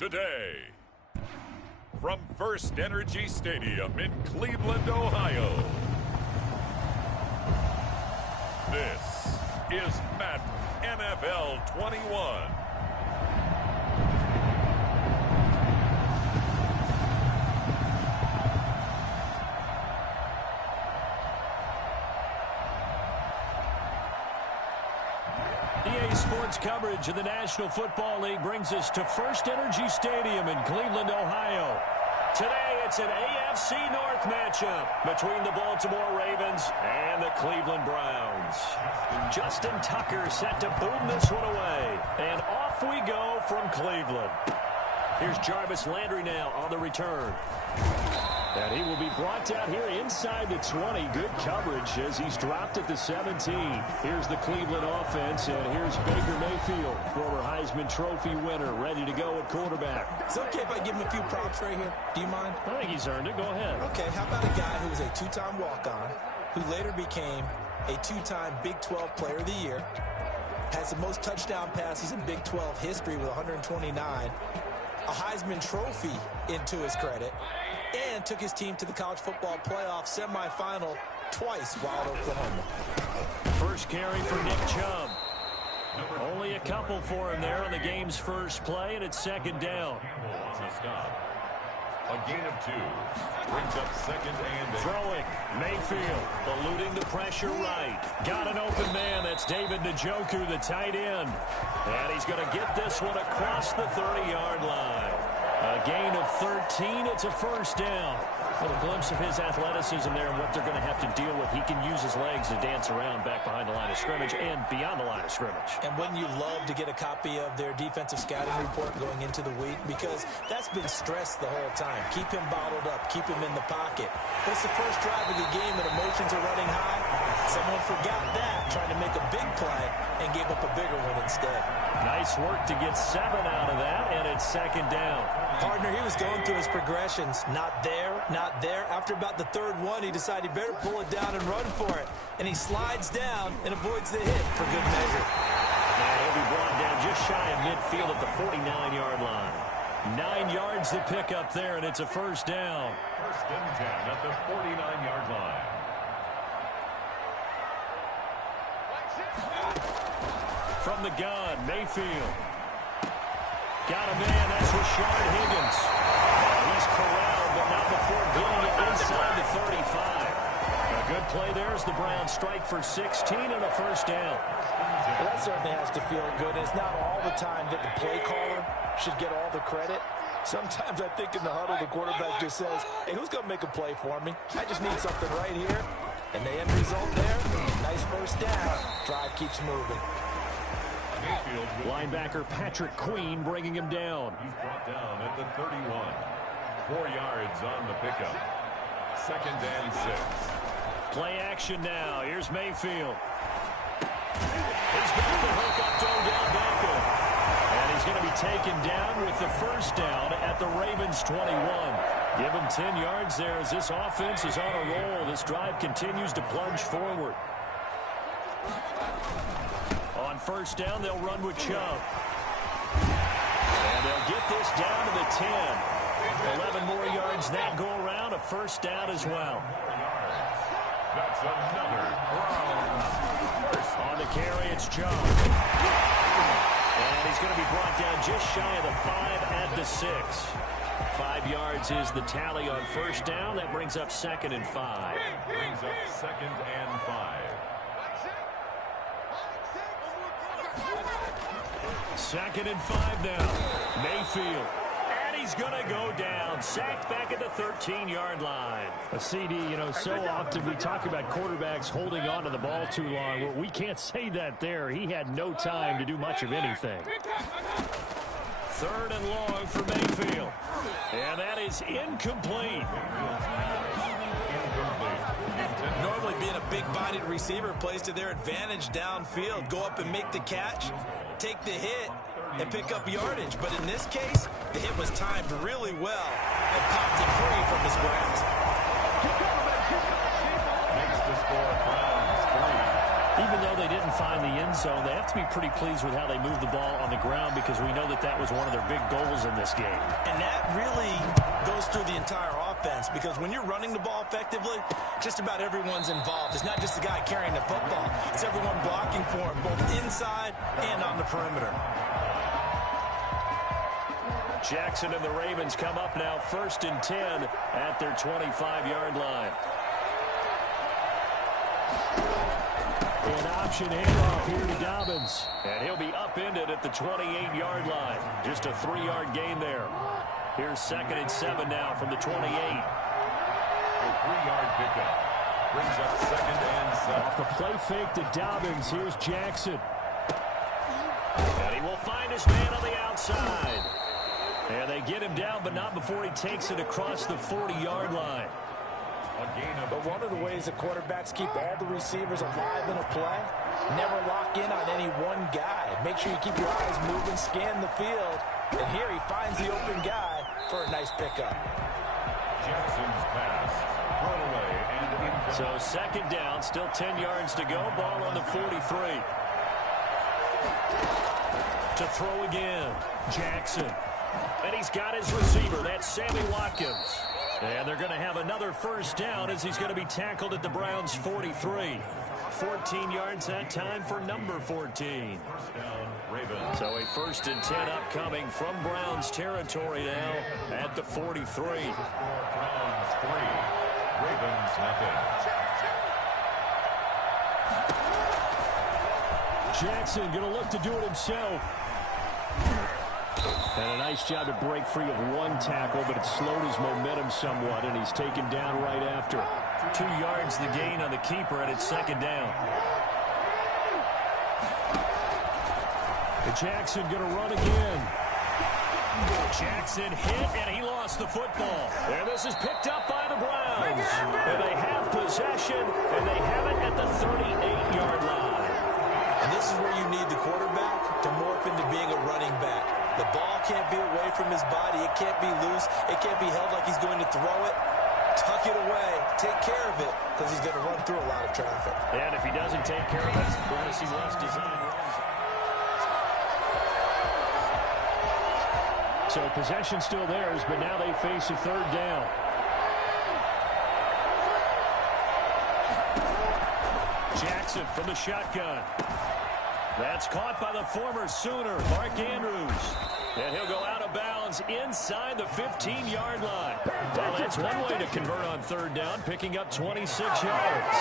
today. From First Energy Stadium in Cleveland, Ohio, this is Madden NFL 21. EA Sports coverage of the National Football League brings us to First Energy Stadium in Cleveland, Ohio. Today, it's an AFC North matchup between the Baltimore Ravens and the Cleveland Browns. Justin Tucker set to boom this one away. And off we go from Cleveland. Here's Jarvis Landry now on the return. And he will be brought down here inside the 20. Good coverage as he's dropped at the 17. Here's the Cleveland offense, and here's Baker Mayfield, former Heisman Trophy winner, ready to go at quarterback. It's okay if I give him a few props right here. Do you mind? I think he's earned it. Go ahead. Okay, how about a guy who was a two-time walk-on, who later became a two-time Big 12 Player of the Year, has the most touchdown passes in Big 12 history with 129, a Heisman Trophy into his credit, and took his team to the college football playoff semifinal twice while at Oklahoma. First carry for Nick Chubb. Only a couple for him there on the game's first play, and it's second down. A gain of 2 brings up second and 8. Throwing, Mayfield, eluding the pressure right. Got an open man, that's David Njoku, the tight end. And he's going to get this one across the 30-yard line. A gain of 13, it's a first down. A little glimpse of his athleticism there and what they're going to have to deal with. He can use his legs to dance around back behind the line of scrimmage and beyond the line of scrimmage. And wouldn't you love to get a copy of their defensive scouting report going into the week? Because that's been stressed the whole time. Keep him bottled up. Keep him in the pocket. But it's the first drive of the game and emotions are running high. Someone forgot that, trying to make a big play, and gave up a bigger one instead. Nice work to get 7 out of that, and it's second down. Partner, he was going through his progressions. Not there, not there. After about the third one, he decided he better pull it down and run for it. And he slides down and avoids the hit for good measure. And he'll be brought down just shy of midfield at the 49-yard line. 9 yards to pick up there, and it's a first down. First and 10 at the 49-yard line. From the gun, Mayfield. Got a man, that's Rashard Higgins. He's corralled, but not before getting it inside the 35. A good play there as the Browns strike for 16 and a first down. Well, that certainly has to feel good. It's not all the time that the play caller should get all the credit. Sometimes I think in the huddle, the quarterback just says, hey, who's going to make a play for me? I just need something right here. And the end result there, nice first down. Drive keeps moving. Linebacker Patrick Queen bringing him down. He's brought down at the 31. 4 yards on the pickup. Second and 6. Play action now. Here's Mayfield. He's got the hook up to Odell Beckham. And he's going to be taken down with the first down at the Ravens 21. Give him 10 yards there as this offense is on a roll. This drive continues to plunge forward. On first down, they'll run with Chubb. And they'll get this down to the 10. 11 more yards that go around, a first down as well. That's another Browns first. On the carry, it's Chubb. And he's going to be brought down just shy of the 5 at the 6. 5 yards is the tally on first down. That brings up second and 5. Brings up second and 5. Second and 5 now. Mayfield. And he's going to go down. Sacked back at the 13-yard line. A CD, you know, so often we talk about quarterbacks holding on to the ball too long. Well, we can't say that there. He had no time to do much of anything. Third and long for Mayfield. And that is incomplete. Normally being a big-bodied receiver plays to their advantage downfield. Go up and make the catch, take the hit, and pick up yardage. But in this case, the hit was timed really well and popped it free from his grasp. Makes the score Browns 3. Even though they didn't find the end zone, they have to be pretty pleased with how they moved the ball on the ground because we know that that was one of their big goals in this game. And that really goes through the entire offense because when you're running the ball effectively, just about everyone's involved. It's not just the guy carrying the football. It's everyone blocking for him, both inside and on the perimeter. Jackson and the Ravens come up now 1st and 10 at their 25-yard line. An option handoff here to Dobbins. And he'll be upended at the 28-yard line. Just a 3-yard gain there. Here's 2nd and 7 now from the 28. A 3-yard pickup. Brings up 2nd and 7. Off the play fake to Dobbins. Here's Jackson. And he will find his man on the outside. And they get him down, but not before he takes it across the 40-yard line. But one of the ways that quarterbacks keep all the receivers alive in a play, never lock in on any one guy. Make sure you keep your eyes moving, scan the field. And here he finds the open guy for a nice pickup. Jackson's pass. Thrown away and incomplete. So 2nd down, still 10 yards to go. Ball on the 43. To throw again, Jackson. And he's got his receiver. That's Sammy Watkins. And they're going to have another 1st down as he's going to be tackled at the Browns' 43. 14 yards that time for number 14. So a 1st and 10 upcoming from Browns territory now at the 43. Browns 3. Ravens nothing. Jackson going to look to do it himself. And a nice job to break free of one tackle, but it slowed his momentum somewhat, and he's taken down right after. 2 yards the gain on the keeper, and it's 2nd down. Jackson going to run again. Jackson hit, and he lost the football. And this is picked up by the Browns. And they have possession, and they have it at the 38-yard line. And this is where you need the quarterback to morph into being a running back. The ball can't be away from his body. It can't be loose. It can't be held like he's going to throw it. Tuck it away. Take care of it because he's going to run through a lot of traffic. And if he doesn't take care of it, we're going to see less design runs. So possession still theirs, but now they face a 3rd down. Jackson from the shotgun. That's caught by the former Sooner, Mark Andrews. And he'll go out of bounds inside the 15-yard line. Well, that's one way to convert on 3rd down, picking up 26 yards.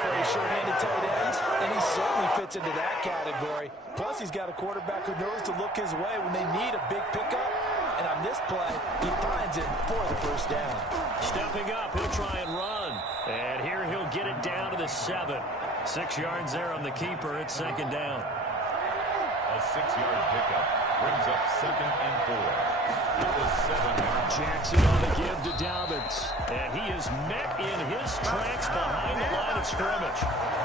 For a short-handed tight ends, and he certainly fits into that category. Plus, he's got a quarterback who knows to look his way when they need a big pickup. And on this play, he finds it for the 1st down. Stepping up, he'll try and run. And here he'll get it down to the 7. 6 yards there on the keeper at 2nd down. A 6-yard pickup brings up 2nd and 4. It was 7 yards. Jackson on the give to Dobbins. And he is met in his tracks behind the line of scrimmage.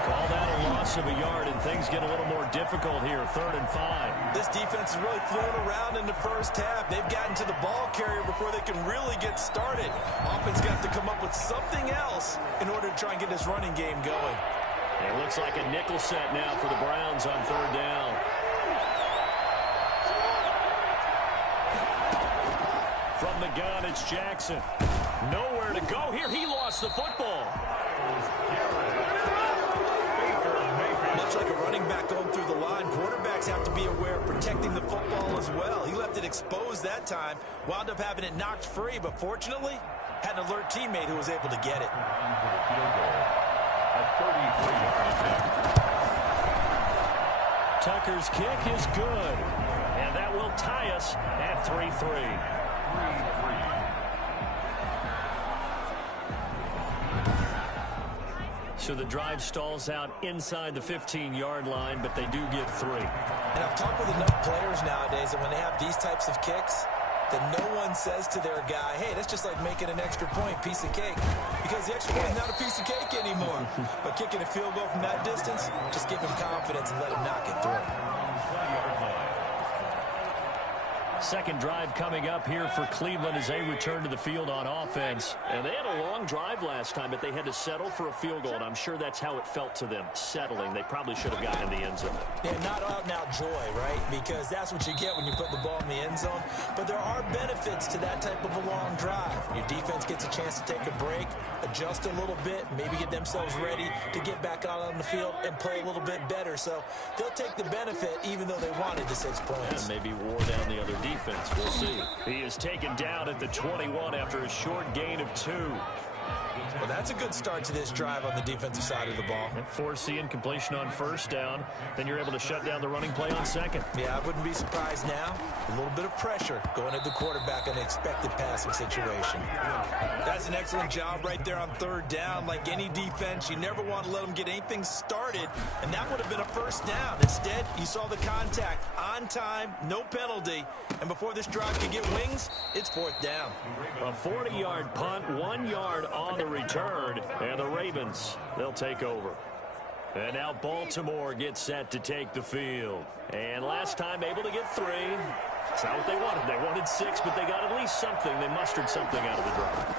Call that a loss of a yard, and things get a little more difficult here, 3rd and 5. This defense is really thrown around in the 1st half. They've gotten to the ball carrier before they can really get started. Offense got to come up with something else in order to try and get this running game going. It looks like a nickel set now for the Browns on 3rd down. From the gun, it's Jackson. Nowhere to go here. He lost the football. Much like a running back going through the line, quarterbacks have to be aware of protecting the football as well. He left it exposed that time, wound up having it knocked free, but fortunately, had an alert teammate who was able to get it. Tucker's kick is good, and that will tie us at 3-3. So the drive stalls out inside the 15-yard line, but they do get 3. And I've talked with enough players nowadays that when they have these types of kicks, that no one says to their guy, hey, that's just like making an extra point, piece of cake. Because the extra point is not a piece of cake anymore. But kicking a field goal from that distance, just give him confidence and let him knock it through. Second drive coming up here for Cleveland as they return to the field on offense. And they had a long drive last time, but they had to settle for a field goal, and I'm sure that's how it felt to them, settling. They probably should have gotten in the end zone. Yeah, not out-and-out joy, right? Because that's what you get when you put the ball in the end zone. But there are benefits to that type of a long drive. Your defense gets a chance to take a break, adjust a little bit, maybe get themselves ready to get back out on the field and play a little bit better. So they'll take the benefit even though they wanted the 6 points. And maybe wore down the other defense. We'll see. He is taken down at the 21 after a short gain of 2. Well, that's a good start to this drive on the defensive side of the ball. And force the incompletion on first down. Then you're able to shut down the running play on second. Yeah, I wouldn't be surprised now. A little bit of pressure going at the quarterback in an expected passing situation. That's an excellent job right there on third down. Like any defense, you never want to let them get anything started, and that would have been a first down. Instead, you saw the contact on time, no penalty, and before this drive could get wings, it's fourth down. A 40-yard punt, 1 yard on the return, and the Ravens, they'll take over. And now Baltimore gets set to take the field. And last time able to get 3. That's not what they wanted. They wanted 6, but they got at least something. They mustered something out of the drive.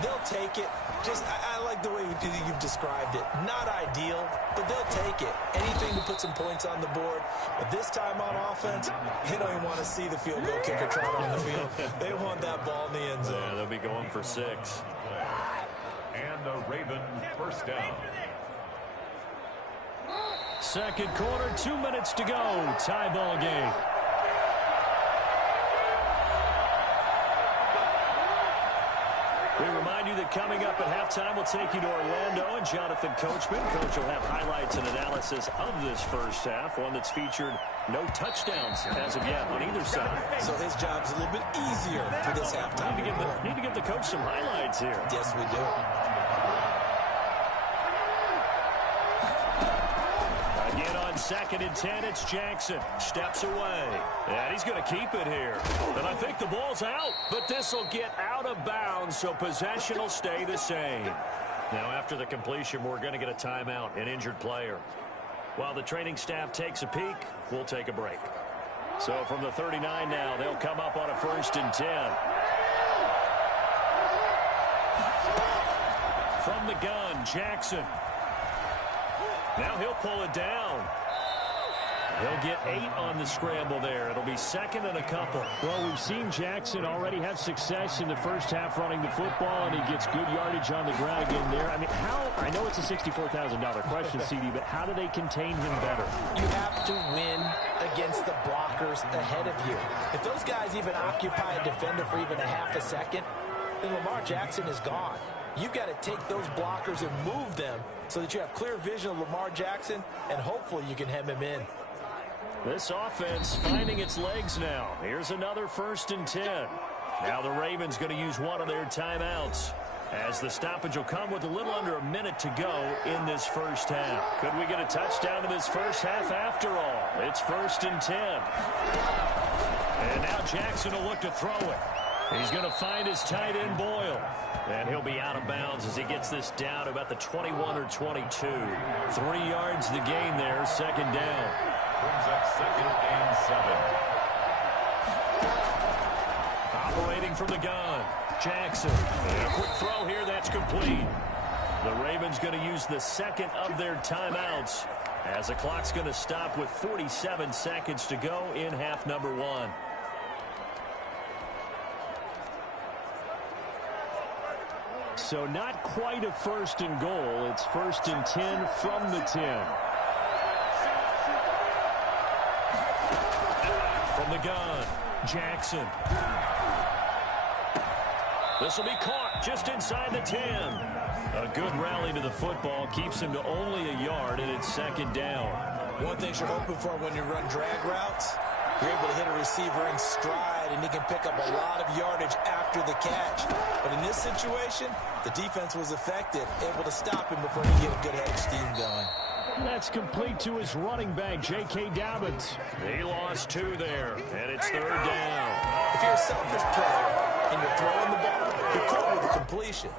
They'll take it. Just, I like the way you've described it. Not ideal, but they'll take it. Anything to put some points on the board. But this time on offense, they don't even want to see the field goal kicker trot on the field. They want that ball in the end zone. Yeah, they'll be going for 6. And the Ravens first down. Second quarter, 2 minutes to go. Tie ball game. We remind you that coming up at halftime, we'll take you to Orlando and Jonathan Coachman. Coach will have highlights and analysis of this first half, one that's featured no touchdowns as of yet on either side. So his job's a little bit easier for this halftime. Need to give the coach some highlights here. Yes, we do. Again on 2nd and 10, it's Jackson. Steps away. And he's going to keep it here. And I think the ball's out. But this will get out of bounds, so possession will stay the same. Now, after the completion, we're going to get a timeout, an injured player. While the training staff takes a peek, we'll take a break. So from the 39 now, they'll come up on a 1st and 10. From the gun, Jackson. Now he'll pull it down. He'll get 8 on the scramble there. It'll be 2nd and a couple. Well, we've seen Jackson already have success in the first half running the football, and he gets good yardage on the ground again there. I mean, I know it's a $64,000 question, CD, but how do they contain him better? You have to win against the blockers ahead of you. If those guys even occupy a defender for even a half a second, then Lamar Jackson is gone. You've got to take those blockers and move them so that you have clear vision of Lamar Jackson, and hopefully you can hem him in. This offense finding its legs now. Here's another 1st and 10. Now the Ravens going to use one of their timeouts, as the stoppage will come with a little under a minute to go in this first half. Could we get a touchdown in this first half after all? It's 1st and 10. And now Jackson will look to throw it. He's going to find his tight end, Boyle. And he'll be out of bounds as he gets this down to about the 21 or 22. 3 yards the gain there, 2nd down. Brings up 2nd and 7. Operating from the gun, Jackson. And a quick throw here, that's complete. The Ravens going to use the 2nd of their timeouts, as the clock's going to stop with 47 seconds to go in half number 1. So not quite a 1st and goal. It's 1st and 10 from the 10. From the gun, Jackson. This will be caught just inside the 10. A good rally to the football keeps him to only a yard, and it's 2nd down. One thing you're hoping for when you run drag routes, you're able to hit a receiver in stride, and he can pick up a lot of yardage after the catch. But in this situation, the defense was effective, able to stop him before he get a good head steam going. That's complete to his running back, J.K. Dobbins. He lost 2 there, and it's 3rd down. If you're a selfish player and you're throwing the ball, you're cool with the completion.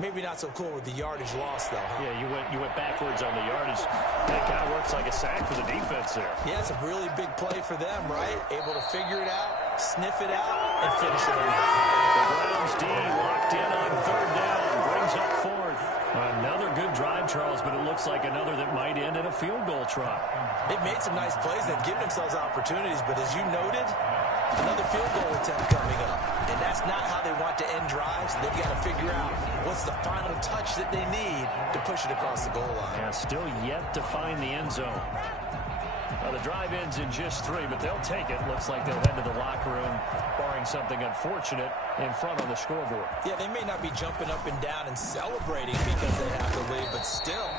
Maybe not so cool with the yardage loss, though. Huh? Yeah, you went backwards on the yardage. That kind of works like a sack for the defense there. Yeah, it's a really big play for them, right? Able to figure it out, sniff it out, and finish it off. The Browns D locked in on third down, brings up fourth. Another good drive, Charles, but it looks like another that might end in a field goal try. They've made some nice plays. They've given themselves opportunities, but as you noted, another field goal attempt coming up. And that's not how they want to end drives. They've got to figure out what's the final touch that they need to push it across the goal line. Yeah, still yet to find the end zone. Well, the drive ends in just 3, but they'll take it. Looks like they'll head to the locker room, barring something unfortunate, in front on the scoreboard. Yeah, they may not be jumping up and down and celebrating because they have the lead, but still,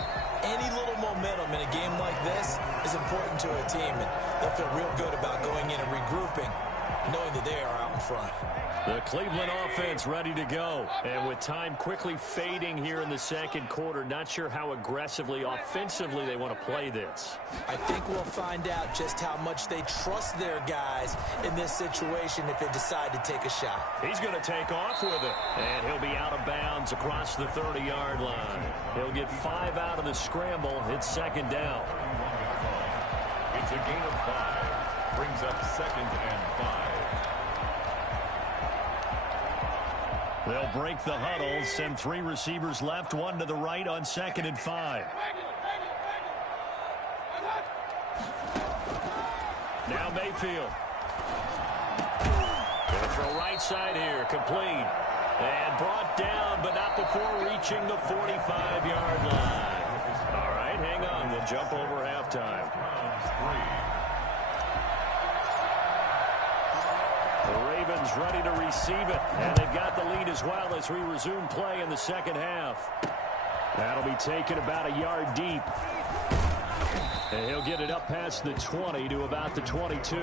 any little momentum in a game like this is important to a team, and they'll feel real good about going in and regrouping, knowing that they are out in front. The Cleveland offense ready to go. And with time quickly fading here in the second quarter, not sure how aggressively, offensively they want to play this. I think we'll find out just how much they trust their guys in this situation if they decide to take a shot. He's going to take off with it. And he'll be out of bounds across the 30-yard line. He'll get 5 out of the scramble. It's second down. It's a gain of 5. Brings up 2nd and 5. They'll break the huddle, send 3 receivers left, 1 to the right on 2nd and 5. Now Mayfield. Going for right side here, complete. And brought down, but not before reaching the 45-yard line. All right, hang on. We'll jump over halftime. The Ravens ready to receive it, and they've got the lead as well as we resume play in the second half. That'll be taken about a yard deep. And he'll get it up past the 20 to about the 22.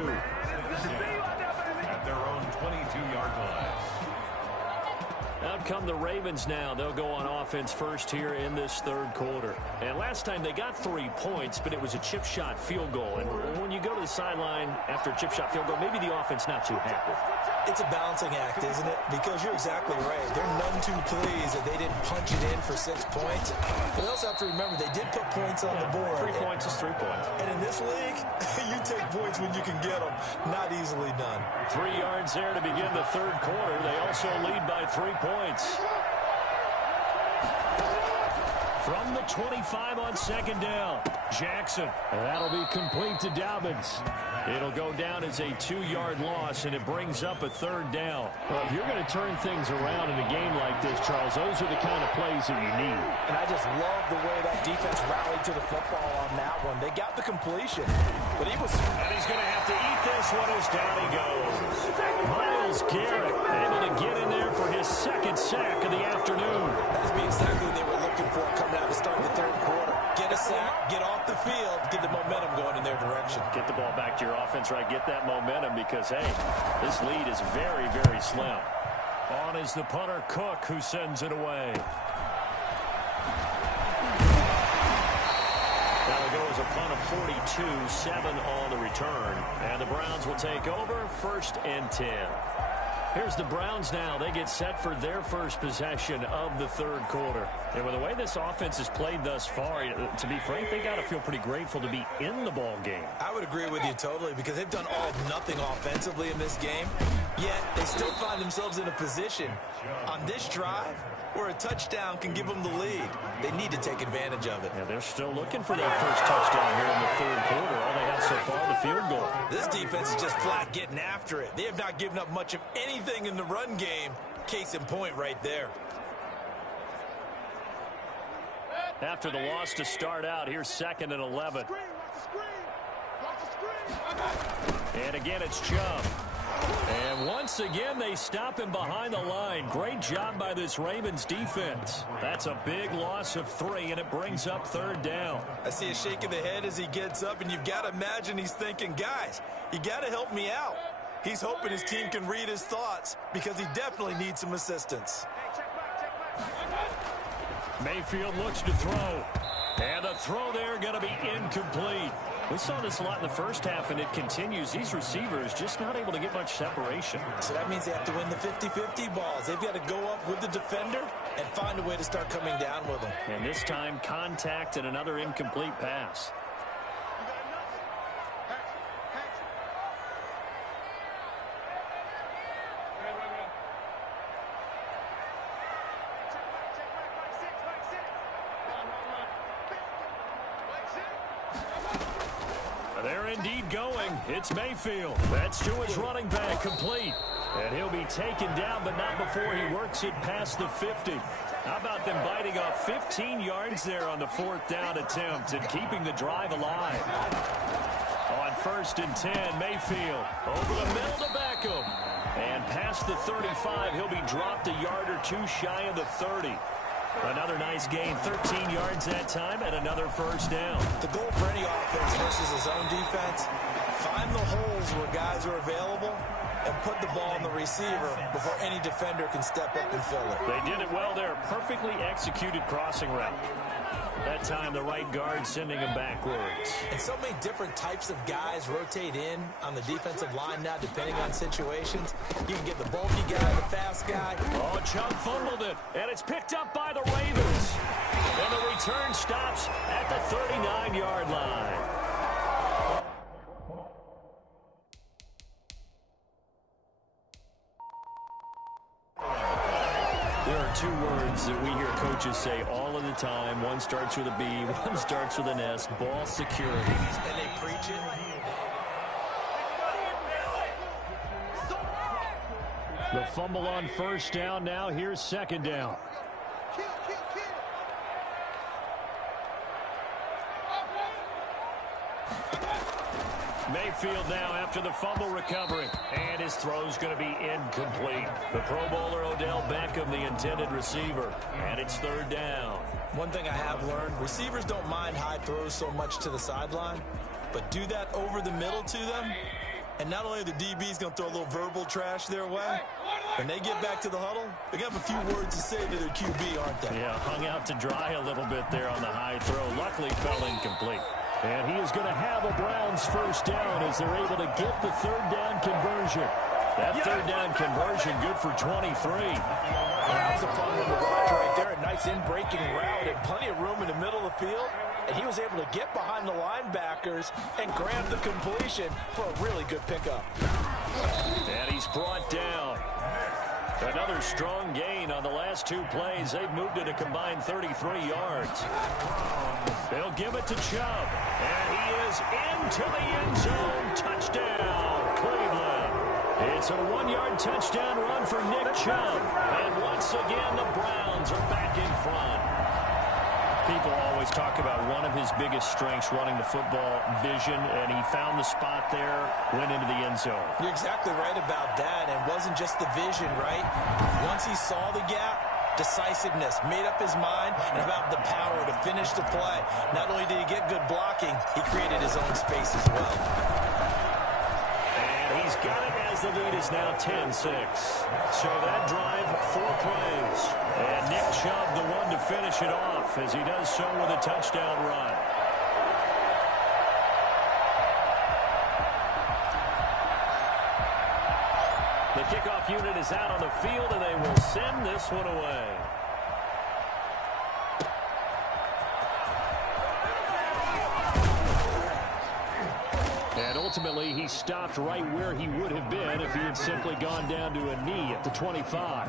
At their own 22-yard line. Out come the Ravens now. They'll go on offense first here in this third quarter. And last time they got 3 points, but it was a chip shot field goal. And when you go to the sideline after a chip shot field goal, maybe the offense not too happy. It's a balancing act, isn't it? Because you're exactly right. They're none too pleased that they didn't punch it in for 6 points. But they also have to remember they did put points on the board. 3 points is 3 points. And in this league, you take points when you can get them. Not easily done. 3 yards there to begin the third quarter. They also lead by 3 points. From the 25 on second down, Jackson. And that'll be complete to Dobbins. It'll go down as a 2-yard loss, and it brings up a third down. Well, if you're going to turn things around in a game like this, Charles, those are the kind of plays that you need. And I just love the way that defense rallied to the football on that one. They got the completion, but he was... And he's going to have to eat this one as down he goes. Myles Garrett able to get in there for his 2nd sack of the afternoon. That is exactly what they were looking for coming out to start the third quarter. Get a sack, get off the field, get the momentum going in their direction. Get the ball back to your offense, right? Get that momentum because, hey, this lead is very, very slim. On is the punter, Cook, who sends it away. That'll go as a punt of 42, 7 on the return. And the Browns will take over, 1st and 10. Here's the Browns now. They get set for their first possession of the third quarter. And with the way this offense has played thus far, to be frank, they got to feel pretty grateful to be in the ball game. I would agree with you totally because they've done all nothing offensively in this game, yet they still find themselves in a position on this drive where a touchdown can give them the lead. They need to take advantage of it. Yeah, they're still looking for that first touchdown here in the third quarter. All they have so far, the field goal. This defense is just flat getting after it. They have not given up much of anything in the run game. Case in point right there. After the loss to start out, here's 2nd and 11. And again, it's Chubb. And once again, they stop him behind the line. Great job by this Ravens defense. That's a big loss of 3, and it brings up 3rd down. I see a shake of the head as he gets up, and you've got to imagine he's thinking, guys, you got to help me out. He's hoping his team can read his thoughts because he definitely needs some assistance. Mayfield looks to throw. And the throw there going to be incomplete. We saw this a lot in the first half, and it continues. These receivers just not able to get much separation. So that means they have to win the 50-50 balls. They've got to go up with the defender and find a way to start coming down with them. And this time, contact and another incomplete pass. They're indeed going. It's Mayfield. That's to his running back, complete. And he'll be taken down, but not before he works it past the 50. How about them biting off 15 yards there on the 4th down attempt and keeping the drive alive? On 1st and 10, Mayfield over the middle to Beckham. And past the 35, he'll be dropped a yard or two shy of the 30. Another nice gain, 13 yards that time, and another 1st down. The goal for any offense versus his own defense, find the holes where guys are available and put the ball in the receiver before any defender can step up and fill it. They did it well there. Perfectly executed crossing route. That time, the right guard sending him backwards. And so many different types of guys rotate in on the defensive line now, depending on situations. You can get the bulky guy, the fast guy. Oh, Chubb fumbled it, and it's picked up by the Ravens. And the return stops at the 39-yard line. There are two words that we hear coaches say all of the time. One starts with a B, one starts with an S. Ball security. And they preach it. The fumble on 1st down. Now here's 2nd down. Mayfield now after the fumble recovery. And his throw's going to be incomplete. The Pro Bowler Odell Beckham, the intended receiver. And it's 3rd down. One thing I have learned, receivers don't mind high throws so much to the sideline, but do that over the middle to them, and not only are the DBs going to throw a little verbal trash their way, when they get back to the huddle, they're going to have a few words to say to their QB, aren't they? Yeah, hung out to dry a little bit there on the high throw. Luckily fell incomplete. And he is going to have a Browns 1st down as they're able to get the 3rd down conversion. That 3rd down conversion good for 23. That was a fun one to watch right there. A nice in-breaking route and plenty of room in the middle of the field. And he was able to get behind the linebackers and grab the completion for a really good pickup. And he's brought down. Another strong gain on the last 2 plays. They've moved it a combined 33 yards. They'll give it to Chubb. And he is into the end zone. Touchdown, Cleveland. It's a 1-yard touchdown run for Nick Chubb. And once again, the Browns are back in front. People always talk about one of his biggest strengths running the football, vision, and he found the spot there, went into the end zone. You're exactly right about that, and it wasn't just the vision, right? Once he saw the gap, decisiveness, made up his mind, and about the power to finish the play. Not only did he get good blocking, he created his own space as well. And he's got it as the lead is now 10-6. So that drive, 4 plays. And Nick Chubb, the one to finish it off, as he does so with a touchdown run. The kickoff unit is out on the field, and they will send this one away. And ultimately, he stopped right where he would have been if he had simply gone down to a knee at the 25.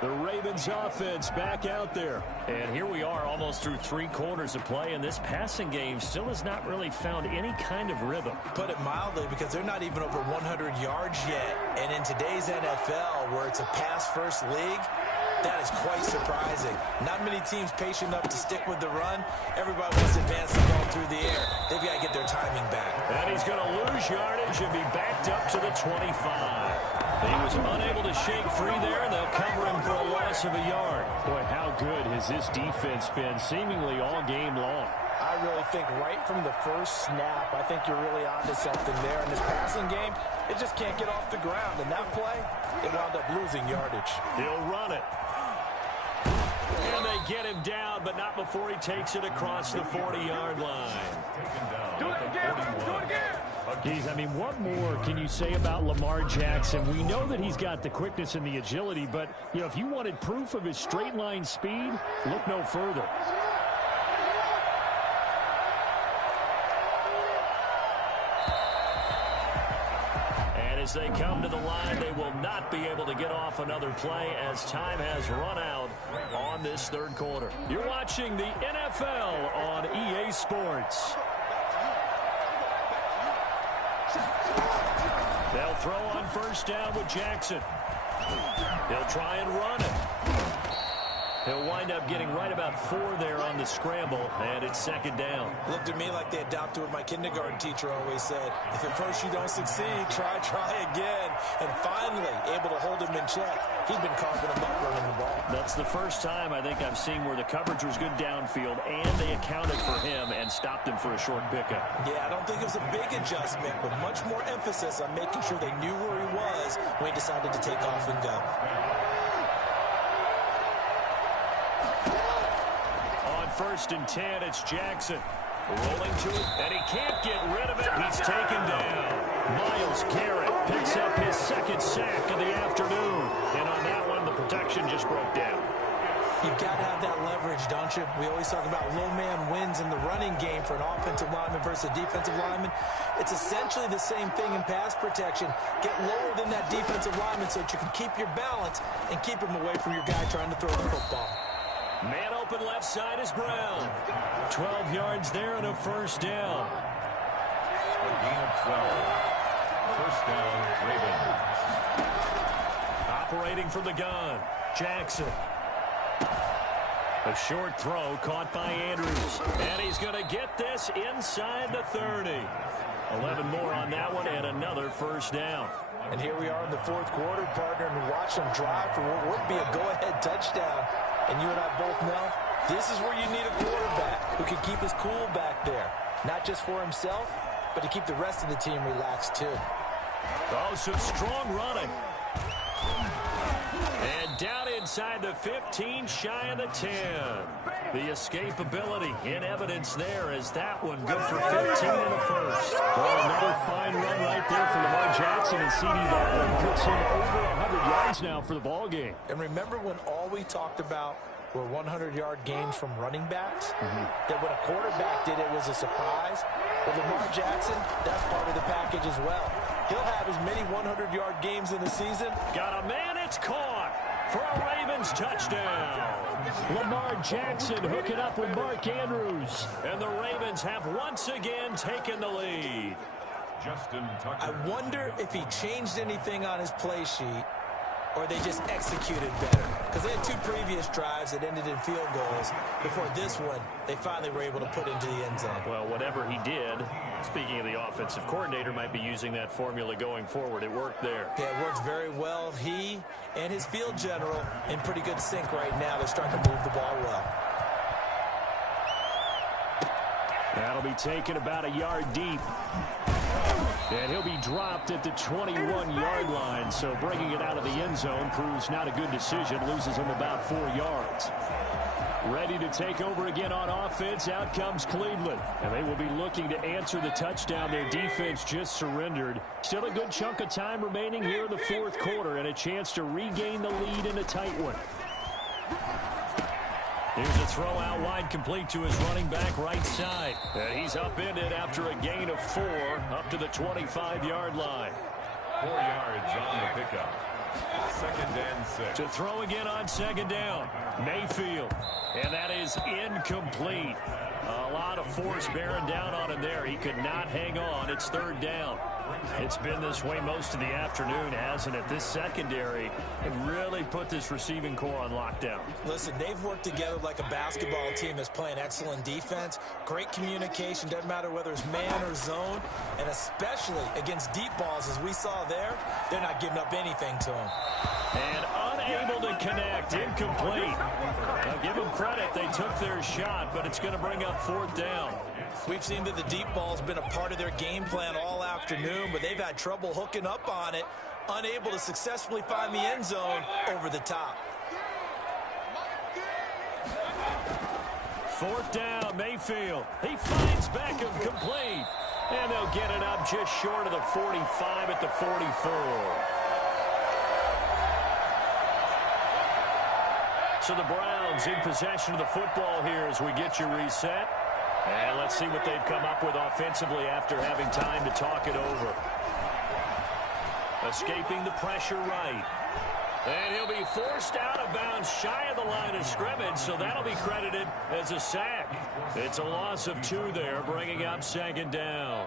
The Ravens offense back out there. And here we are almost through 3 quarters of play, and this passing game still has not really found any kind of rhythm. Put it mildly, because they're not even over 100 yards yet. And in today's NFL, where it's a pass-first league, that is quite surprising. Not many teams patient enough to stick with the run. Everybody wants to advance the ball through the air. They've got to get their timing back. And he's going to lose yardage and be backed up to the 25. He was unable to shake free there, and they'll cover him for a loss of a yard. Boy, how good has this defense been seemingly all game long? I really think right from the first snap, I think you're really onto something there. In this passing game, it just can't get off the ground. And that play, it wound up losing yardage. He'll run it. And they get him down, but not before he takes it across the 40-yard line. Do it again. Do it again. Geez, I mean, what more can you say about Lamar Jackson? We know that he's got the quickness and the agility, but, you know, if you wanted proof of his straight-line speed, look no further. And as they come to the line, they will not be able to get off another play as time has run out on this 3rd quarter. You're watching the NFL on EA EA Sports. They'll throw on first down with Jackson. He'll try and run it. He'll wind up getting right about 4 there on the scramble, and it's second down. Looked at me like they adopted what my kindergarten teacher always said. If at first you don't succeed, try again. And finally, able to hold him in check. He'd been carving him up running the ball. That's the first time I think I've seen where the coverage was good downfield, and they accounted for him and stopped him for a short pickup. Yeah, I don't think it was a big adjustment, but much more emphasis on making sure they knew where he was when he decided to take off and go. First and 10, it's Jackson. Rolling to it, and he can't get rid of it. He's taken down. Myles Garrett picks up his second sack of the afternoon. And on that one, the protection just broke down. You've got to have that leverage, don't you? We always talk about low man wins in the running game for an offensive lineman versus a defensive lineman. It's essentially the same thing in pass protection. Get lower than that defensive lineman so that you can keep your balance and keep him away from your guy trying to throw the football. Man open left side is Brown. 12 yards there and a first down. A gain of 12. First down, Ravens. Operating from the gun, Jackson. A short throw caught by Andrews. And he's going to get this inside the 30. 11 more on that one and another first down. And here we are in the fourth quarter, partner, and watch them drive for what would be a go-ahead touchdown. And you and I both know this is where you need a quarterback who can keep his cool back there. Not just for himself, but to keep the rest of the team relaxed too. Oh, some strong running. And down inside the 15, shy of the 10. The escapability in evidence there as that one good for 15 in the first. Well, another fine run right there for Lamar Jackson, and CD that puts him over 100 yards now for the ball game. And remember when all we talked about were 100-yard games from running backs? That when a quarterback did it was a surprise? Well, Lamar Jackson, that's part of the package as well. He'll have as many 100-yard games in the season. Got a man, it's caught for a Ravens touchdown. Lamar Jackson hooking up with Mark Andrews. And the Ravens have once again taken the lead. Justin Tucker. I wonder if he changed anything on his play sheet or they just executed better. Because they had 2 previous drives that ended in field goals. Before this one, they finally were able to put into the end zone. Well, whatever he did, speaking of the offensive coordinator, might be using that formula going forward. It worked there. Yeah, it worked very well. He and his field general in pretty good sync right now. They're starting to move the ball well. That'll be taken about a yard deep. And he'll be dropped at the 21-yard line. So bringing it out of the end zone proves not a good decision. Loses him about 4 yards. Ready to take over again on offense. Out comes Cleveland. And they will be looking to answer the touchdown their defense just surrendered. Still a good chunk of time remaining here in the fourth quarter and a chance to regain the lead in a tight one. Here's a throw out wide, complete to his running back right side. And he's upended after a gain of 4 up to the 25-yard line. 4 yards on the pickup. Second and 6. To throw again on second down, Mayfield. And that is incomplete. A lot of force bearing down on him there. He could not hang on. It's third down. It's been this way most of the afternoon, hasn't it? This secondary really put this receiving core on lockdown. Listen, they've worked together like a basketball team that's playing excellent defense. Great communication, doesn't matter whether it's man or zone. And especially against deep balls, as we saw there, they're not giving up anything to them. And unable to connect, incomplete. Now give them credit, they took their shot, but it's going to bring up fourth down. We've seen that the deep ball's been a part of their game plan all afternoon, but they've had trouble hooking up on it, unable to successfully find the end zone over the top. Fourth down, Mayfield. He finds Beckham, complete. And they'll get it up just short of the 45 at the 44. So the Browns in possession of the football here as we get you reset. And let's see what they've come up with offensively after having time to talk it over. Escaping the pressure right. And he'll be forced out of bounds shy of the line of scrimmage, so that'll be credited as a sack. It's a loss of 2 there, bringing up second down.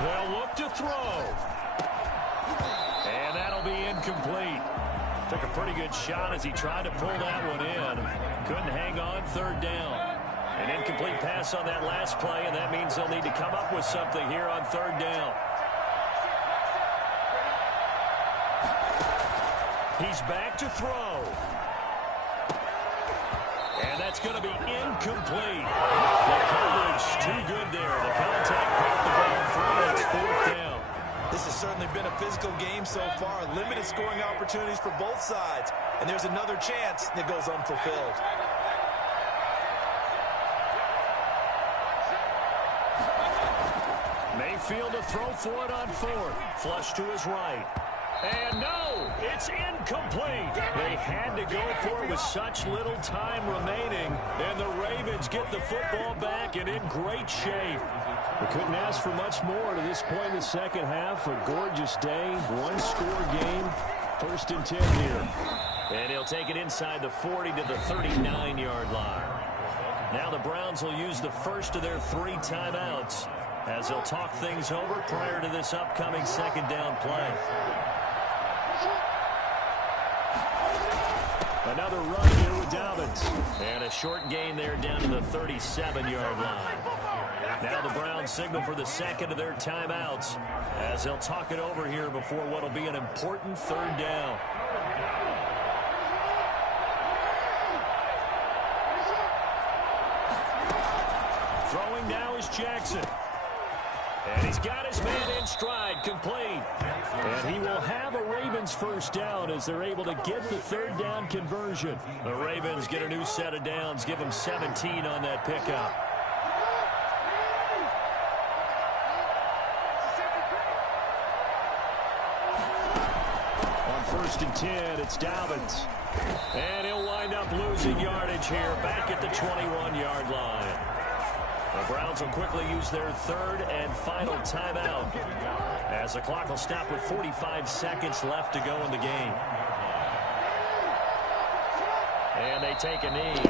They'll look to throw. And that'll be incomplete. Took a pretty good shot as he tried to pull that one in. Couldn't hang on, third down. An incomplete pass on that last play, and that means they'll need to come up with something here on third down. He's back to throw. And that's going to be incomplete. The coverage too good there. The contact picked the ball through. It's fourth down. This has certainly been a physical game so far. Limited scoring opportunities for both sides. And there's another chance that goes unfulfilled. Mayfield to throw for it on fourth. Flush to his right. And no, it's incomplete. They had to go for it with such little time remaining. And the Ravens get the football back and in great shape. We couldn't ask for much more to this point in the second half. A gorgeous day, one-score game. 1st and 10 here. And he'll take it inside the 40 to the 39-yard line. Now the Browns will use the first of their 3 timeouts as they'll talk things over prior to this upcoming second down play. Another run here with Dobbins. And a short gain there down to the 37-yard line. Now the Browns signal for the second of their timeouts as they'll talk it over here before what will be an important third down. Throwing now is Jackson. And he's got his man in stride, complete. And he will have a Ravens first down as they're able to get the third down conversion. The Ravens get a new set of downs, give them 17 on that pickup. On 1st and 10, it's Dobbins. And he'll wind up losing yardage here back at the 21-yard line. The Browns will quickly use their third and final timeout as the clock will stop with 45 seconds left to go in the game. And they take a knee.